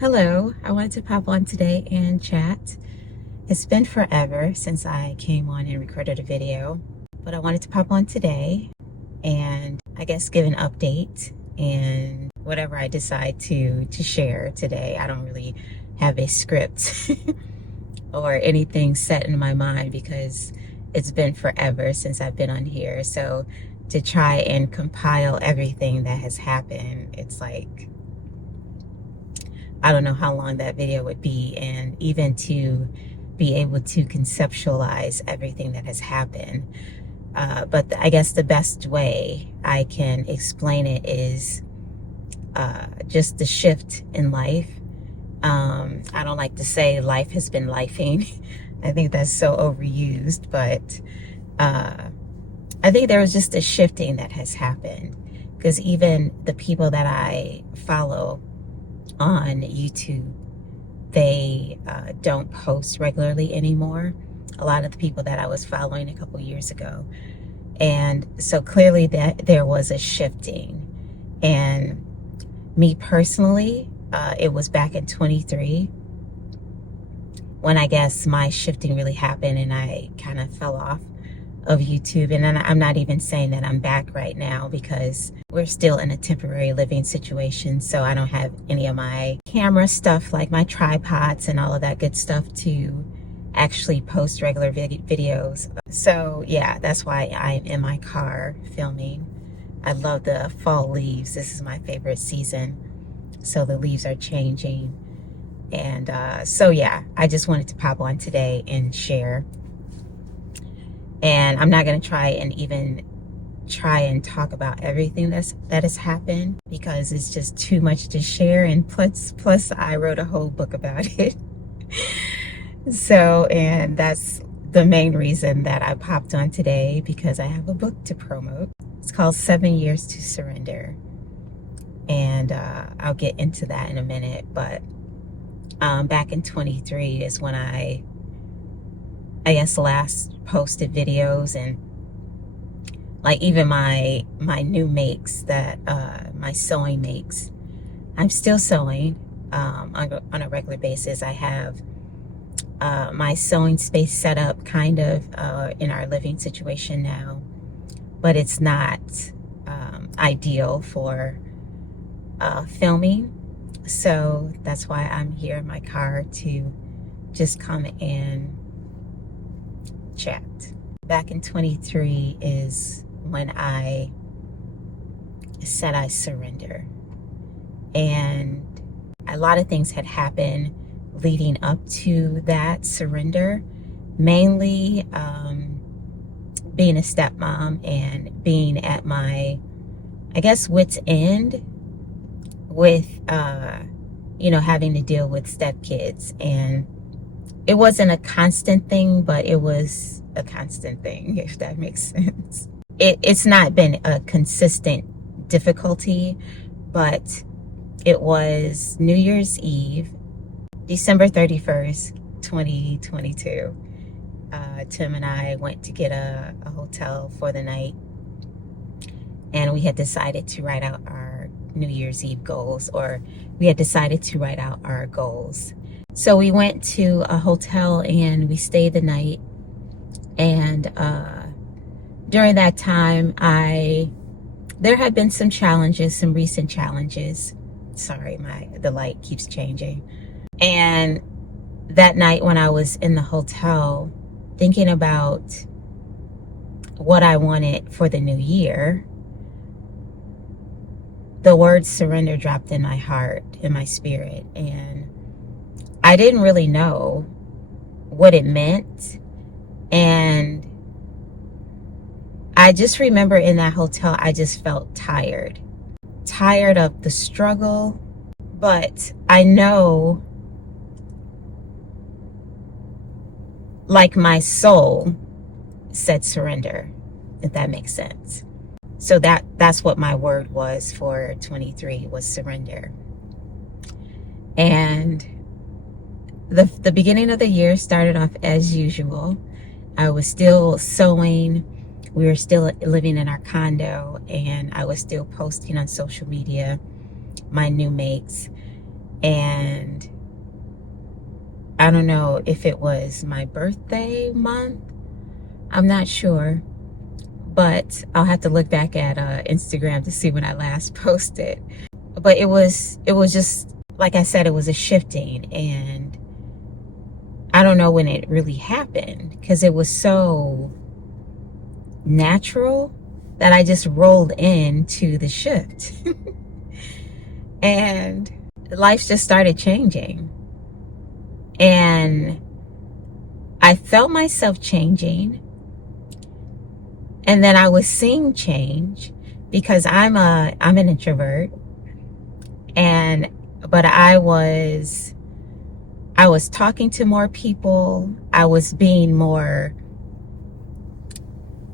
Hello, I wanted to pop on today and chat. It's been forever since I came on and recorded a video, but I wanted to pop on today and I guess give an update and whatever I decide to share today. I don't really have a script or anything set in my mind because it's been forever since I've been on here. So to try and compile everything that has happened, it's like I don't know how long that video would be, and even to be able to conceptualize everything that has happened. But I guess the best way I can explain it is just the shift in life. I don't like to say life has been lifing. I think that's so overused, but I think there was just a shifting that has happened, because even the people that I follow on YouTube, they don't post regularly anymore. A lot of the people that I was following a couple years ago. And so clearly that there was a shifting. And me personally, it was back in 23 when I guess my shifting really happened and I kind of fell off of YouTube. And I'm not even saying that I'm back right now because we're still in a temporary living situation. So I don't have any of my camera stuff like my tripods and all of that good stuff to actually post regular videos. So yeah, that's why I'm in my car filming. I love the fall leaves. This is my favorite season. So the leaves are changing. And so yeah, I just wanted to pop on today and share. And I'm not going to try and talk about everything that has happened because it's just too much to share. And plus I wrote a whole book about it. So, and that's the main reason that I popped on today, because I have a book to promote. It's called 7 Years to Surrender. And I'll get into that in a minute. But back in 23 is when I guess last posted videos, and like even my new makes that my sewing makes, I'm still sewing on a regular basis. I have my sewing space set up kind of in our living situation now, but it's not ideal for filming. So that's why I'm here in my car to just come and chat. Back in 23 is when I said I surrender, and a lot of things had happened leading up to that surrender, mainly being a stepmom and being at my, I guess, wit's end with having to deal with stepkids. And it wasn't a constant thing, but it was a constant thing, if that makes sense. It's not been a consistent difficulty, but it was New Year's Eve, December 31st, 2022. Tim and I went to get a hotel for the night, and we had decided to write out our New Year's Eve goals, or we had decided to write out our goals. So we went to a hotel and we stayed the night. And during that time, there had been some challenges, some recent challenges. Sorry, the light keeps changing. And that night when I was in the hotel thinking about what I wanted for the new year, the word surrender dropped in my heart, in my spirit. And I didn't really know what it meant. And I just remember in that hotel, I just felt tired of the struggle. But I know, like, my soul said surrender, if that makes sense. So that's what my word was for 23, was surrender. And the beginning of the year started off as usual. I was still sewing. We were still living in our condo, and I was still posting on social media my new makes. And I don't know if it was my birthday month. I'm not sure, but I'll have to look back at Instagram to see when I last posted. But it was just, like I said, it was a shifting, and I don't know when it really happened because it was so natural that I just rolled into the shift. And life just started changing. And I felt myself changing. And then I was seeing change because I'm an introvert. But I was talking to more people. I was being more,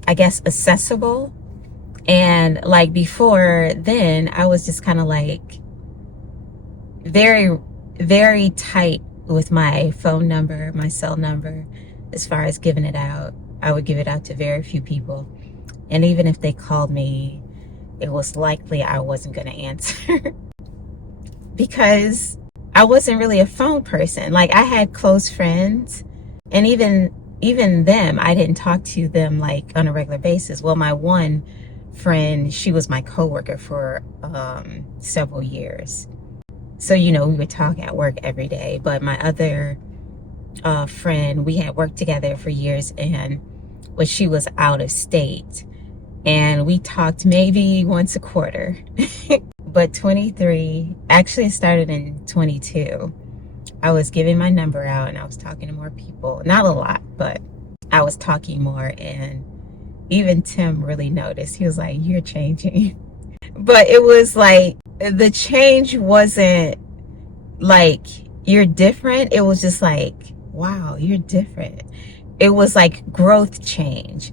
I guess, accessible. And like before then, I was just kind of like very, very tight with my phone number, my cell number, as far as giving it out. I would give it out to very few people. And even if they called me, it was likely I wasn't going to answer because I wasn't really a phone person. Like, I had close friends, and even them, I didn't talk to them like on a regular basis. Well, my one friend, she was my coworker for several years. So, we would talk at work every day. But my other friend, we had worked together for years, and she was out of state. And we talked maybe once a quarter. But 23, actually it started in 22. I was giving my number out and I was talking to more people. Not a lot, but I was talking more. And even Tim really noticed. He was like, "You're changing." But it was like, the change wasn't like, "You're different." It was just like, "Wow, you're different." It was like growth change.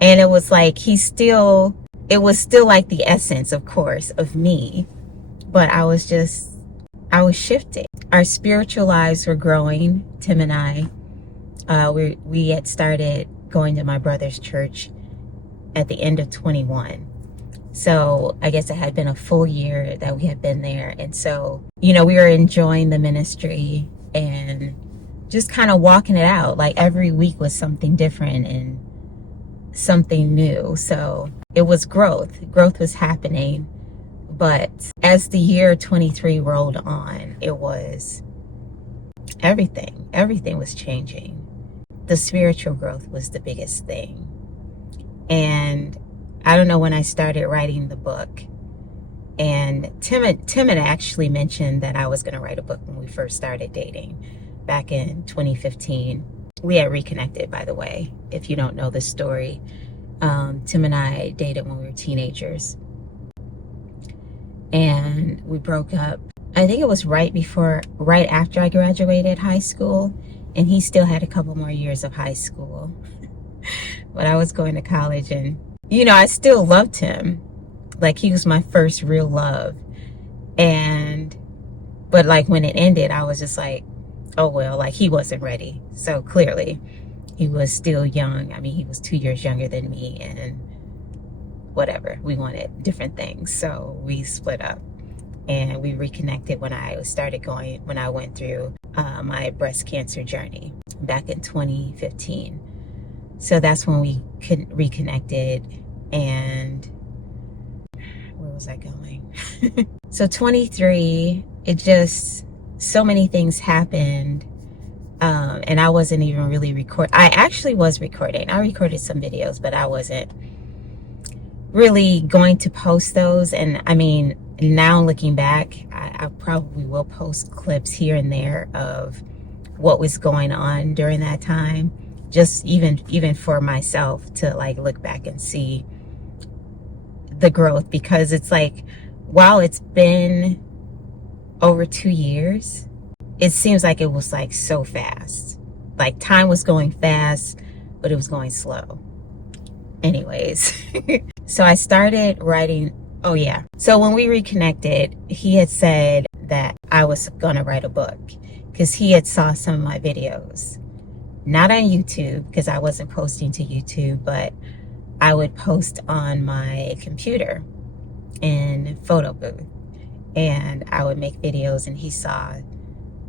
And it was like, it was still like the essence, of course, of me. But I was shifting. Our spiritual lives were growing. Tim and I, we had started going to my brother's church at the end of 21. So I guess it had been a full year that we had been there. And so, we were enjoying the ministry and just kind of walking it out. Like, every week was something different and something new. So it was growth. Growth was happening. But as the year 23 rolled on, it was everything. Everything was changing. The spiritual growth was the biggest thing. And I don't know when I started writing the book. And Tim had actually mentioned that I was going to write a book when we first started dating back in 2015. We had reconnected, by the way, if you don't know the story. Tim and I dated when we were teenagers. And we broke up. I think it was right after I graduated high school. And he still had a couple more years of high school. But I was going to college, and, I still loved him. Like, he was my first real love. But like, when it ended, I was just like, oh, well, like, he wasn't ready. So clearly he was still young. I mean, he was 2 years younger than me, and whatever, we wanted different things. So we split up, and we reconnected when I went through my breast cancer journey back in 2015. So that's when we reconnected. And where was I going? So 23, so many things happened. And I wasn't even really I actually was recording. I recorded some videos, but I wasn't really going to post those. And I mean, now looking back, I probably will post clips here and there of what was going on during that time, just even for myself to like look back and see the growth. Because it's like, while it's been over 2 years, it seems like it was like so fast. Like, time was going fast, but it was going slow. Anyways, so I started writing. Oh yeah. So when we reconnected, he had said that I was gonna write a book because he had saw some of my videos, not on YouTube because I wasn't posting to YouTube, but I would post on my computer in photo booth. and I would make videos, and he saw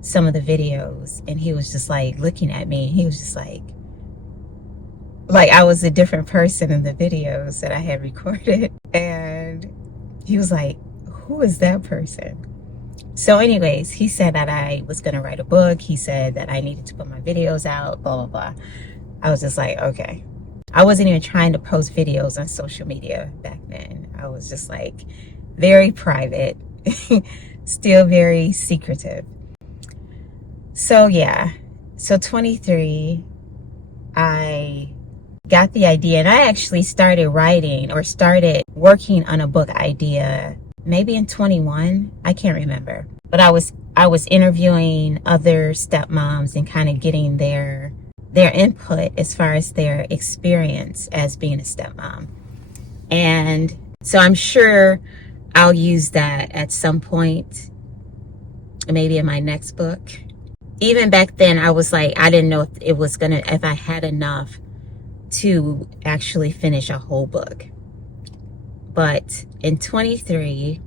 some of the videos, and he was just like looking at me. He was just like I was a different person in the videos that I had recorded. And he was like, who is that person? So anyways, he said that I was going to write a book. He said that I needed to put my videos out, blah, blah, blah. I was just like, okay. I wasn't even trying to post videos on social media back then. I was just like very private, still very secretive. So yeah, so 23, I got the idea, and I actually started writing or started working on a book idea maybe in 21. I can't remember, but I was interviewing other stepmoms and kind of getting their input as far as their experience as being a stepmom. And so I'm sure I'll use that at some point, maybe in my next book. Even back then, I was like, I didn't know if I had enough to actually finish a whole book. But in 23,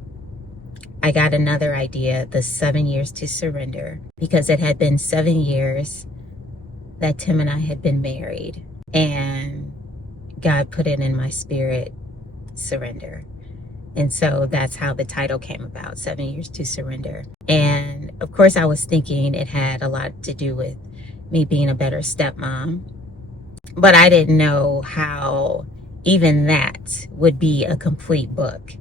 I got another idea, the 7 years to surrender, because it had been 7 years that Tim and I had been married, and God put it in my spirit, surrender. And so that's how the title came about, 7 years to surrender. And of course, I was thinking it had a lot to do with me being a better stepmom, but I didn't know how even that would be a complete book.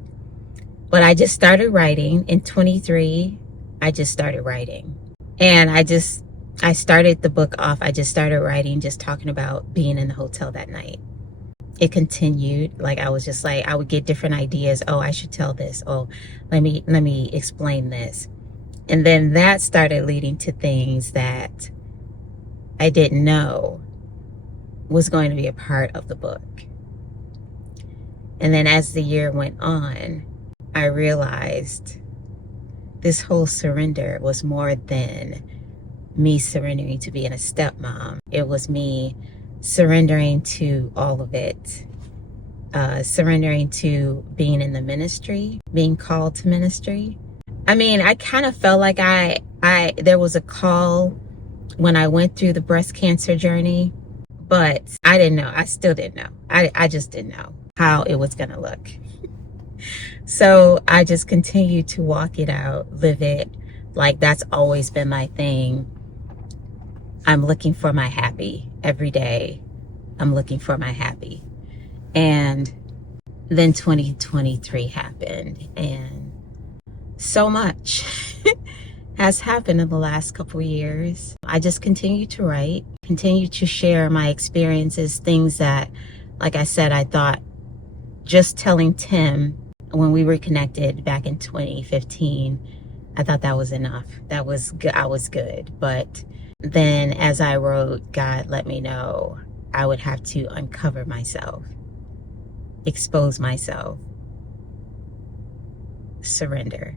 But I just started writing in 23. I just started writing, and I started the book off. I just started writing, just talking about being in the hotel that night. It continued. Like, I was just like, I would get different ideas. Oh, I should tell this. Oh, let me explain this. And then that started leading to things that I didn't know was going to be a part of the book. And then as the year went on, I realized this whole surrender was more than me surrendering to being a stepmom. It was me surrendering to all of it, surrendering to being in the ministry, being called to ministry. I mean, I kind of felt like there was a call when I went through the breast cancer journey, but I didn't know. I still didn't know. I just didn't know how it was going to look. So I just continued to walk it out, live it. Like, that's always been my thing. I'm looking for my happy every day. I'm looking for my happy. And then 2023 happened, and so much has happened in the last couple of years. I just continue to write, continue to share my experiences, things that, like I said, I thought just telling Tim when we were connected back in 2015, I thought that was enough. That was good. I was good. But then as I wrote, God let me know I would have to uncover myself, expose myself, surrender.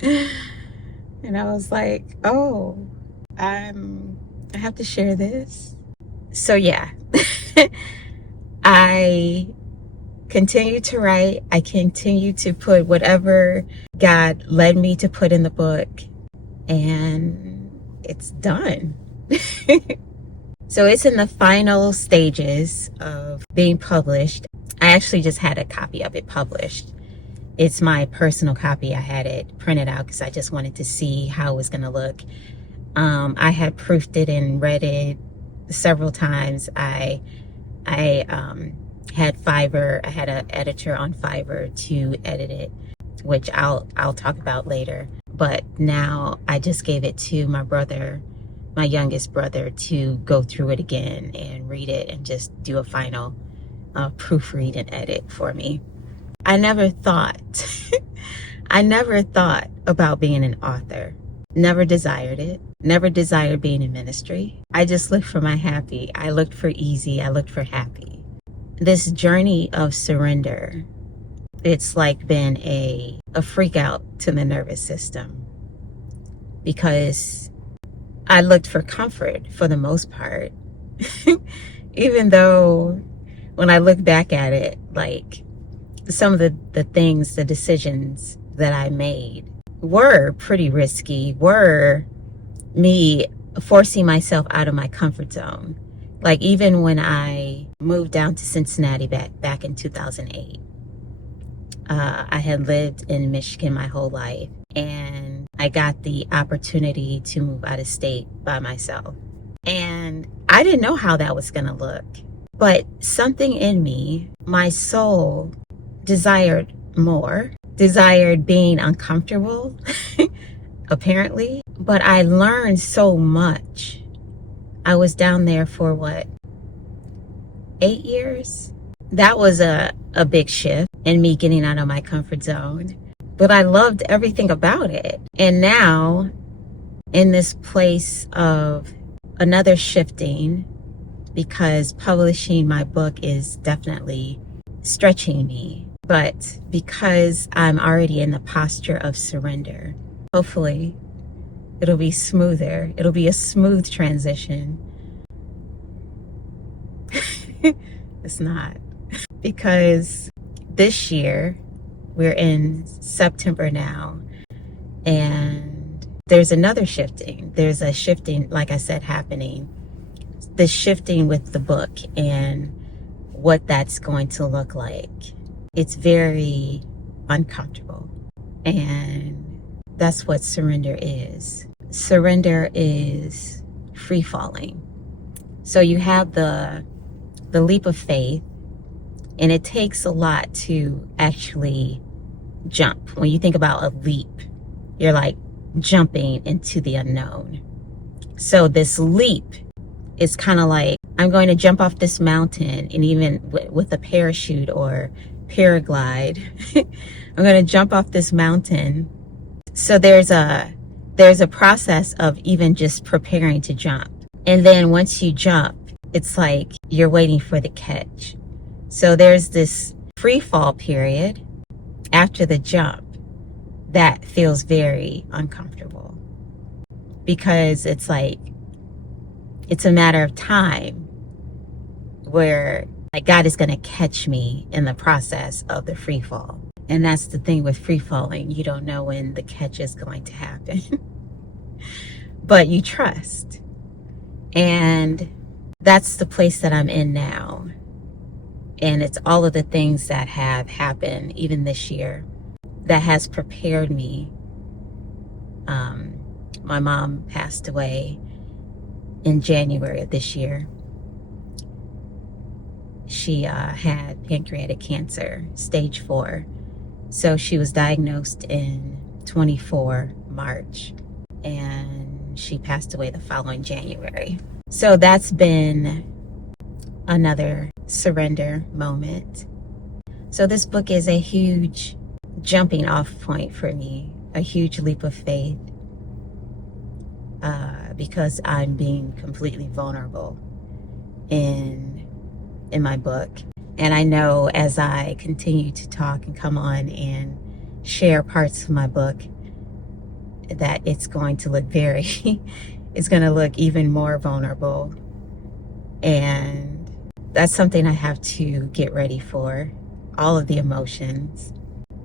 And I was like, oh, I have to share this. So yeah, I continue to write. I continue to put whatever God led me to put in the book, and it's done. So it's in the final stages of being published. I actually just had a copy of it published. It's my personal copy. I had it printed out because I just wanted to see how it was going to look. I had proofed it and read it several times. I had Fiverr. I had an editor on Fiverr to edit it, which I'll talk about later. But now I just gave it to my brother, my youngest brother, to go through it again and read it and just do a final proofread and edit for me. I never thought about being an author. Never desired it. Never desired being in ministry. I just looked for my happy. I looked for easy. I looked for happy. This journey of surrender, it's like been a freak out to the nervous system, because I looked for comfort for the most part. Even though when I look back at it, like some of the things, the decisions that I made were pretty risky, were me forcing myself out of my comfort zone. Like even when I moved down to Cincinnati back in 2008, I had lived in Michigan my whole life, and I got the opportunity to move out of state by myself. And I didn't know how that was going to look, but something in me, my soul, desired more, desired being uncomfortable, apparently. But I learned so much. I was down there for what, 8 years? That was a big shift in me getting out of my comfort zone. But I loved everything about it. And now, in this place of another shifting, because publishing my book is definitely stretching me, but because I'm already in the posture of surrender, hopefully it'll be smoother. It'll be a smooth transition. It's not. Because this year, we're in September now, and there's another shifting. There's a shifting, like I said, happening. The shifting with the book and what that's going to look like. It's very uncomfortable. And that's what surrender is. Surrender is free falling. So you have the leap of faith, and it takes a lot to actually jump. When you think about a leap, you're like jumping into the unknown. So this leap is kind of like, I'm going to jump off this mountain, and even with a parachute or paraglide, I'm going to jump off this mountain. So there's a process of even just preparing to jump. And then once you jump, it's like you're waiting for the catch. So there's this free fall period after the jump that feels very uncomfortable, because it's like, it's a matter of time where like God is going to catch me in the process of the free fall. And that's the thing with free falling. You don't know when the catch is going to happen, but you trust. And that's the place that I'm in now. And it's all of the things that have happened even this year that has prepared me. My mom passed away in January of this year. She had pancreatic cancer, stage 4. So she was diagnosed in 24 March, and she passed away the following January. So that's been another surrender moment. So this book is a huge jumping off point for me, a huge leap of faith, because I'm being completely vulnerable in my book. And I know as I continue to talk and come on and share parts of my book, that it's going to look it's going to look even more vulnerable. And that's something I have to get ready for. All of the emotions.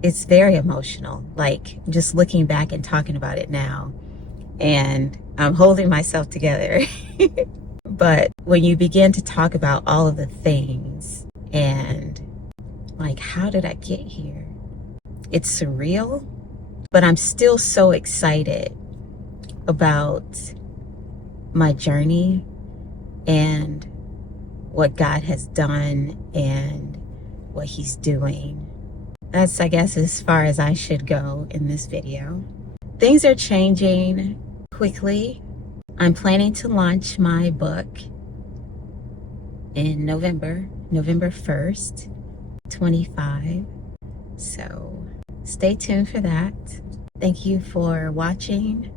It's very emotional. Like just looking back and talking about it now, and I'm holding myself together. But when you begin to talk about all of the things and like, how did I get here? It's surreal, but I'm still so excited about my journey and what God has done and what He's doing. That's, I guess, as far as I should go in this video. Things are changing quickly. I'm planning to launch my book in November 1st, 25. So stay tuned for that. Thank you for watching,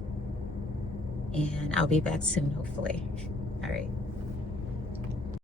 and I'll be back soon, hopefully.